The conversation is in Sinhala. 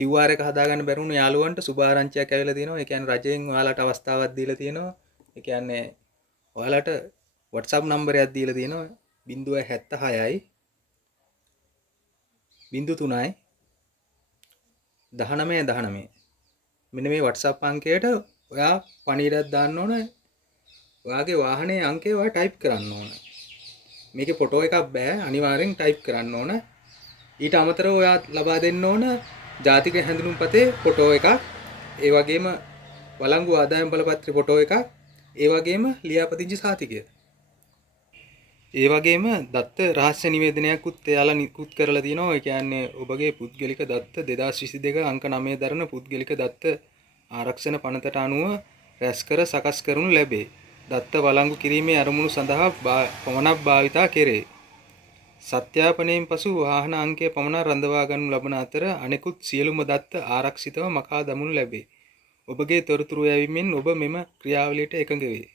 QR එක හදාගන්න බැරුණු යාළුවන්ට සුභාරංචියක් ඇවිල්ලා තියෙනවා. ඒ කියන්නේ රජයෙන් ඔයාලට අවස්ථාවක් දීලා තියෙනවා. ඒ කියන්නේ ඔයාලට WhatsApp නම්බරයක් දීලා තියෙනවා 076යි 03යි 1919. මෙන්න මේ WhatsApp අංකයට ඔයා පණිවිඩයක් දාන්න ඕන. ඔයාගේ වාහනේ අංකය ඔයා ටයිප් කරන්න ඕන. මේකේ ෆොටෝ එකක් බෑ, අනිවාර්යෙන් ටයිප් කරන්න ඕන. ඊට අමතරව ඔයා ලබා දෙන්න ඕන ජාතික හැඳුනුම්පතේ ෆොටෝ එකක්, ඒ වගේම වළංගු ආදායම් බලපත්‍රයේ ෆොටෝ එකක්, ඒ වගේම ලියාපදිංචි සහතිකය. ඒ වගේම දත්ත රහස්‍ය නිවේදනයක්ත් එයාලා නිකුත් කරලා තිනවා. ඒ කියන්නේ ඔබගේ පුද්ගලික දත්ත 2022 අංක 9 දරන පුද්ගලික දත්ත ආරක්ෂණ පනතට අනුව රැස් කර සකස් කරනු ලැබේ. දත්ත වළංගු කිරීමේ අරමුණු සඳහා පමණක් භාවිතා කෙරේ. සත්‍යාපනයෙන් පසු වාහන අංකය පමණක් රඳවා ගන්නු ලබන අතර අනෙකුත් සියලුම දත්ත ආරක්ෂිතව මකා දමනු ලැබේ. ඔබගේ තොරතුරු යැවීමෙන් ඔබ මෙම ක්‍රියාවලියට එකඟ වේ.